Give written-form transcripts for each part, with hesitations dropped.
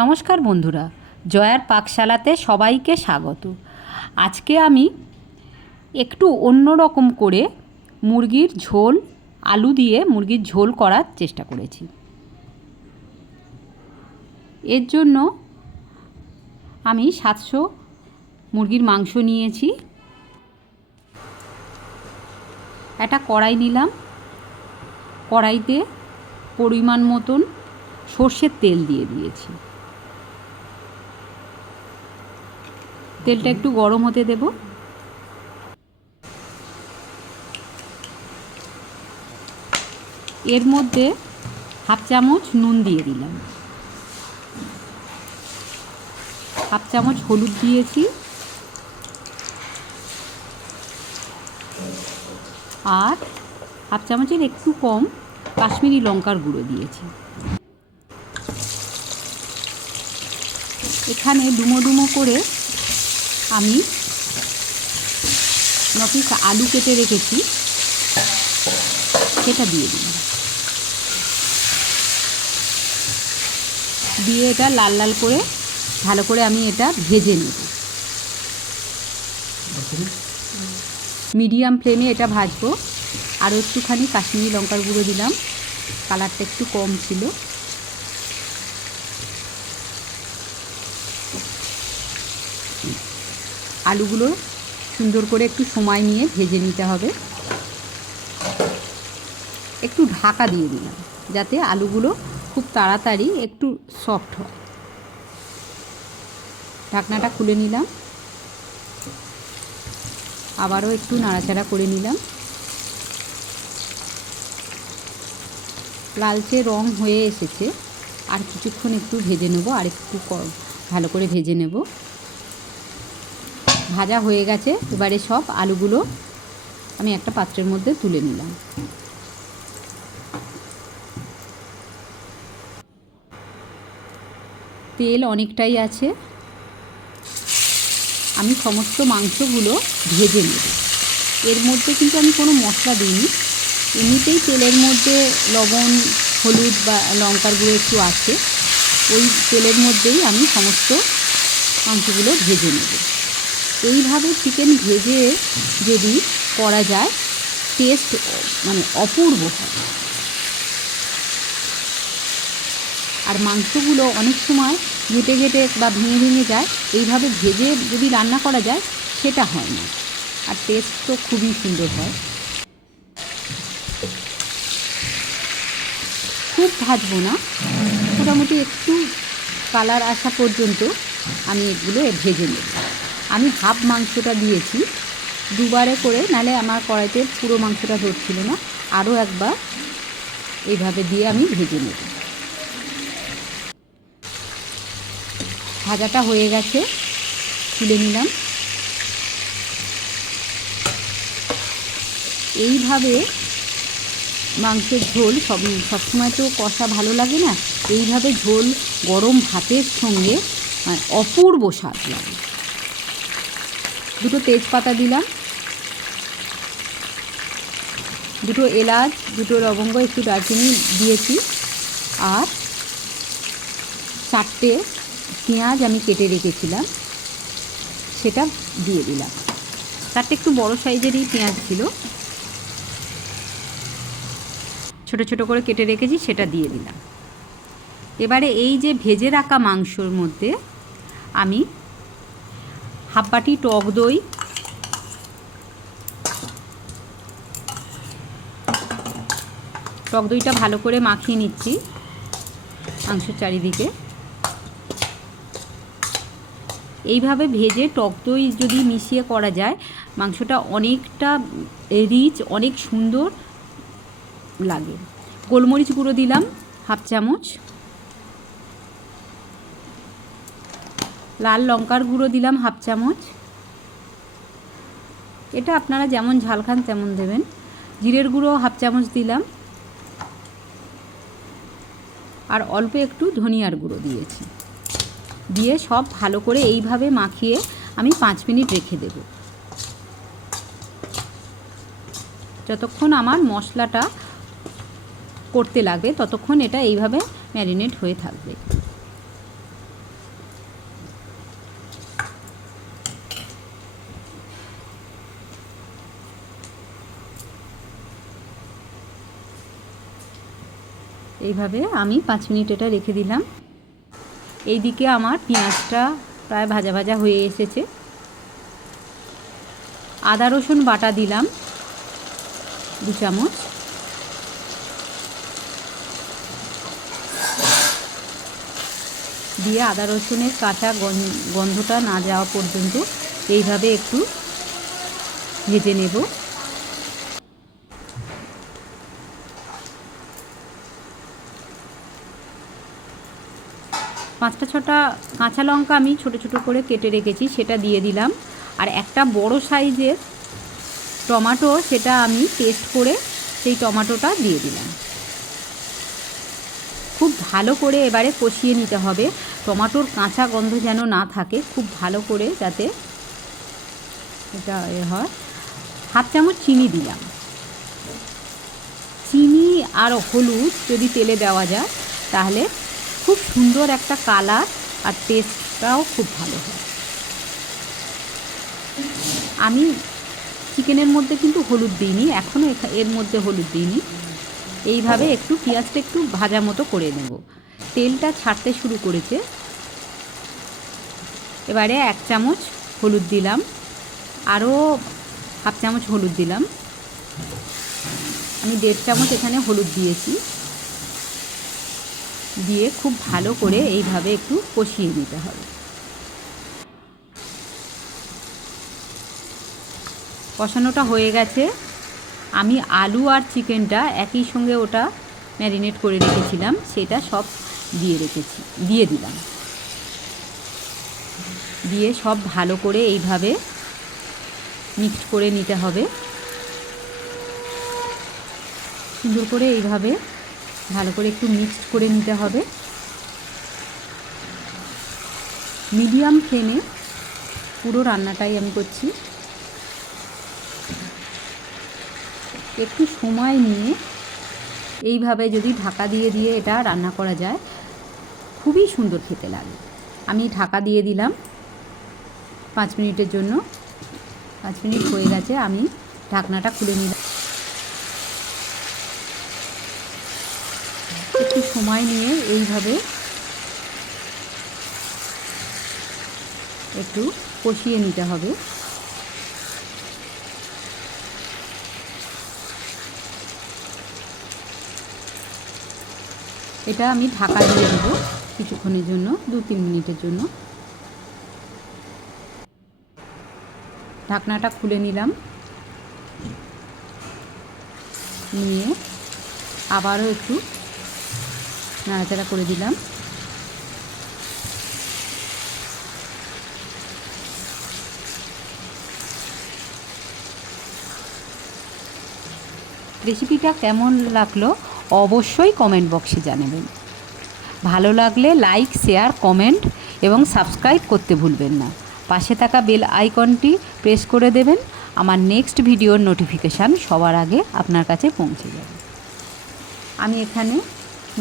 নমস্কার বন্ধুরা, জয়ার পাকশালাতে সবাইকে স্বাগত। আজকে আমি একটু অন্য রকম করে মুরগির ঝোল, আলু দিয়ে মুরগির ঝোল করার চেষ্টা করেছি। এর জন্য আমি 700 মুরগির মাংস নিয়েছি। একটা কড়াই নিলাম, কড়াইতে পরিমাণ মতন সর্ষের তেল দিয়ে দিয়েছি। তেলটা একটু গরম হতে দেব। এর মধ্যে হাফ চামচ নুন দিয়ে দিলাম, হাফ চামচ হলুদ দিয়েছি, আর হাফ চামচের একটু কম কাশ্মীরি লঙ্কার গুঁড়ো দিয়েছি। এখানে ডুমো ডুমো করে আমি 9 পিস আলু কেটে রেখেছি, সেটা দিয়ে দিলাম। দিয়ে এটা লাল লাল করে ভালো করে আমি এটা ভেজে নেব। মিডিয়াম ফ্লেমে এটা ভাজবো। আরও একটুখানি কাশ্মীরি লঙ্কার গুঁড়ো দিলাম, কালারটা একটু কম ছিল। আলুগুলো সুন্দর করে একটু সময় নিয়ে ভেজে নিতে হবে। একটু ঢাকা দিয়ে দিলাম যাতে আলুগুলো খুব তাড়াতাড়ি একটু সফট হয়। ঢাকনাটা খুলে নিলাম, আবারও একটু নাড়াচাড়া করে নিলাম। লালচে রং হয়ে এসেছে, আর কিছুক্ষণ একটু ভেজে নেব, আর একটু ভালো করে ভেজে নেব। ভাজা হয়ে গেছে। এবারে সব আলুগুলো আমি একটা পাত্রের মধ্যে তুলে নিলাম। তেল অনেকটাই আছে, আমি সমস্ত মাংসগুলো ভেজে নেব। এর মধ্যে কিন্তু আমি কোনো মশলা দিইনি, এমনিতেই তেলের মধ্যে লবণ, হলুদ বা লঙ্কার গুঁড়ো একটু আছে। ওই তেলের মধ্যেই আমি সমস্ত মাংসগুলো ভেজে নেব। এইভাবে চিকেন ভেজে যদি করা যায়, টেস্ট অপূর্ব হয়। আর মাংসগুলো অনেক সময় ঘেটে ঘেটে বা ভেঙে ভেঙে যায়। এইভাবে ভেজে যদি রান্না করা যায় সেটা হয় না, আর টেস্ট তো খুবই সুন্দর হয়। খুব ভাজবো না, মোটামুটি একটু কালার আসা পর্যন্ত আমি এগুলো ভেজে নেব। আমি হাফ মাংসটা দিয়েছি দুবারে করে, নাহলে আমার কড়াইতে পুরো মাংসটা ধরছিল না। আরও একবার এইভাবে দিয়ে আমি ভেজে নেব। ভাজাটা হয়ে গেছে, তুলে নিলাম। এইভাবে মাংসের ঝোল সবসময় তো কষা ভালো লাগে না, এইভাবে ঝোল গরম ভাতের সঙ্গে অপূর্ব স্বাদ লাগে। দুটো তেজপাতা দিলাম, দুটো এলাচ, দুটো লবঙ্গ, একটু দারচিনি দিয়েছি, আর 4টে পেঁয়াজ আমি কেটে রেখেছিলাম সেটা দিয়ে দিলাম। 4টে একটু বড় সাইজেরই পেঁয়াজ ছিল, ছোট ছোট করে কেটে রেখেছি, সেটা দিয়ে দিলাম। এবারে এই যে ভেজে রাখা মাংসর মধ্যে আমি হাফ বাটি টক দই, টক দইটা ভালো করে মাখিয়ে নিচ্ছি মাংসের চারিদিকে। এইভাবে ভেজে টক দই যদি মিশিয়ে করা যায়, মাংসটা অনেকটা রিচ, অনেক সুন্দর লাগে। গোলমরিচ গুঁড়ো দিলাম হাফ চামচ, লাল লঙ্কার গুঁড়ো দিলাম হাফ চামচ, এটা আপনারা যেমন ঝাল খান তেমন দেবেন। জিরের গুঁড়ো হাফ চামচ দিলাম, আর অল্প একটু ধনিয়ার গুঁড়ো দিয়েছি। দিয়ে সব ভালো করে এইভাবে মাখিয়ে আমি 5 মিনিট রেখে দেব, যতক্ষণ আমার মশলাটা করতে লাগবে ততক্ষণ এটা এইভাবে ম্যারিনেট হয়ে থাকবে। এইভাবে আমি 5 মিনিট এটা রেখে দিলাম। এইদিকে আমার পেঁয়াজটা প্রায় ভাজা ভাজা হয়ে এসেছে। আদা রসুন বাটা দিলাম 2 চামচ। দিয়ে আদা রসুনের কাঁচা গন্ধটা না যাওয়া পর্যন্ত এইভাবে একটু ভেজে নেব। 5-6টা কাঁচা লঙ্কা আমি ছোট ছোট করে কেটে রেখেছি, সেটা দিয়ে দিলাম। আর একটা বড় সাইজের টমেটো, সেটা আমি পেস্ট করে সেই টমেটোটা দিয়ে দিলাম। খুব ভালো করে এবারে কষিয়ে নিতে হবে, টমেটোর কাঁচা গন্ধ যেন না থাকে, খুব ভালো করে যাতে এটা হয়। 1/2 চামচ চিনি দিলাম। চিনি আর হলুদ যদি তেলে দেওয়া যায় তাহলে খুব সুন্দর একটা কালার আর টেস্টটাও খুব ভালো হয়। আমি চিকেনের মধ্যে কিন্তু হলুদ দিইনি, এখনও এর মধ্যে হলুদ দিইনি। এইভাবে একটু পেঁয়াজটা একটু ভাজা মতো করে নেব। তেলটা ছাড়তে শুরু করেছে। এবারে 1 চামচ হলুদ দিলাম, আরও 1/2 চামচ হলুদ দিলাম। আমি 1.5 চামচ এখানে হলুদ দিয়েছি। দিয়ে খুব ভালো করে এইভাবে একটু কষিয়ে নিতে হবে। কষানোটা হয়ে গেছে। আমি আলু আর চিকেনটা একই সঙ্গে ওটা ম্যারিনেট করে রেখেছিলাম, সেটা সব দিয়ে দিলাম। দিয়ে সব ভালো করে এইভাবে মিক্সড করে নিতে হবে। সুন্দর করে এইভাবে ভালো করে একটু মিক্সড করে নিতে হবে। মিডিয়াম ফ্লেমে পুরো রান্নাটাই আমি করছি। একটু সময় নিয়ে এইভাবে যদি ঢাকা দিয়ে দিয়ে এটা রান্না করা যায়, খুবই সুন্দর খেতে লাগে। আমি ঢাকা দিয়ে দিলাম 5 মিনিটের জন্য। 5 মিনিট হয়ে গেছে, আমি ঢাকনাটা খুলে নিলাম। একটু সময় নিয়ে এইভাবে একটু কষিয়ে নিতে হবে। এটা আমি ঢাকা দিয়ে দেবো কিছুক্ষণের জন্য, 2-3 মিনিটের জন্য। ঢাকনাটা খুলে নিলাম, নিয়ে আবারও একটু নাড়াচাড়া করে দিলাম। রেসিপিটা কেমন লাগলো অবশ্যই কমেন্ট বক্সে জানাবেন। ভালো লাগলে লাইক, শেয়ার, কমেন্ট এবং সাবস্ক্রাইব করতে ভুলবেন না। পাশে থাকা বেল আইকনটি প্রেস করে দেবেন। আমার নেক্সট ভিডিওর নোটিফিকেশান সবার আগে আপনার কাছে পৌঁছে যাবে। আমি এখানে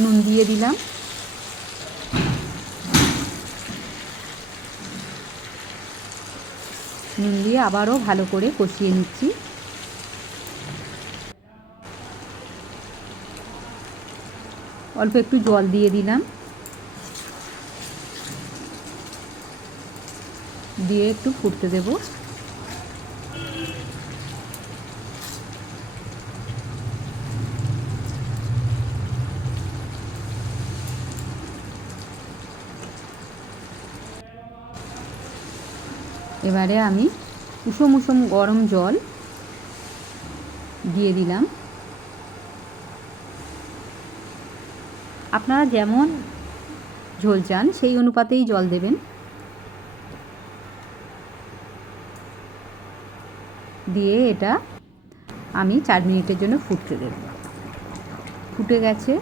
নুন দিয়ে দিলাম। নুন দিয়ে আবারও ভালো করে কষিয়ে নিচ্ছি। অল্প একটু জল দিয়ে দিলাম, দিয়ে একটু ফুটতে দেব। এবারে আমি উষুম উষুম গরম জল দিয়ে দিলাম। আপনারা যেমন ঝোল চান সেই অনুপাতেই জল দেবেন। দিয়ে এটা আমি 4 মিনিটের জন্য ফুটতে দেব। ফুটে গেছে।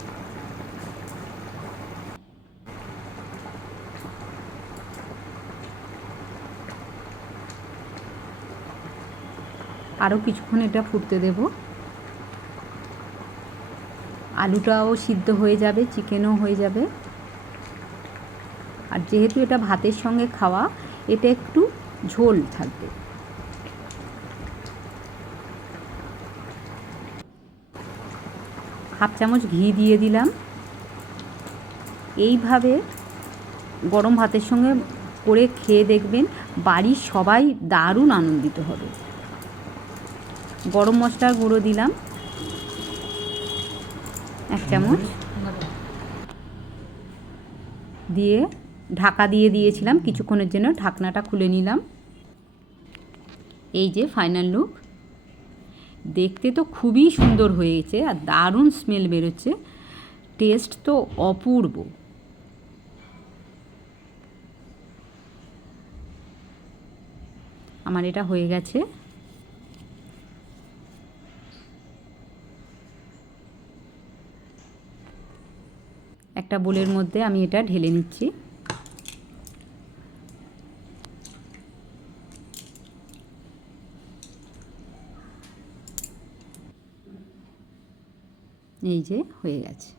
আরও কিছুক্ষণ এটা ফুটতে দেব। আলুটাও সিদ্ধ হয়ে যাবে, চিকেনও হয়ে যাবে। আর যেহেতু এটা ভাতের সঙ্গে খাওয়া, এটা একটু ঝোল থাকবে। হাফ চামচ ঘি দিয়ে দিলাম। এইভাবে গরম ভাতের সঙ্গে করে খেয়ে দেখবেন, বাড়ির সবাই দারুণ আনন্দিত হবে। গরম মশলার গুঁড়ো দিলাম 1 চামচ, দিয়ে ঢাকা দিয়ে দিয়েছিলাম কিছুক্ষণের জন্য। ঢাকনাটা খুলে নিলাম। এই যে ফাইনাল লুক। দেখতে তো খুবই সুন্দর হয়েছে আর দারুণ স্মেল বেরোচ্ছে, টেস্ট তো অপূর্ব। আমার এটা হয়ে গেছে। একটা বোলের মধ্যে আমি এটা ঢেলে নিচ্ছি। এই যে হয়ে গেছে।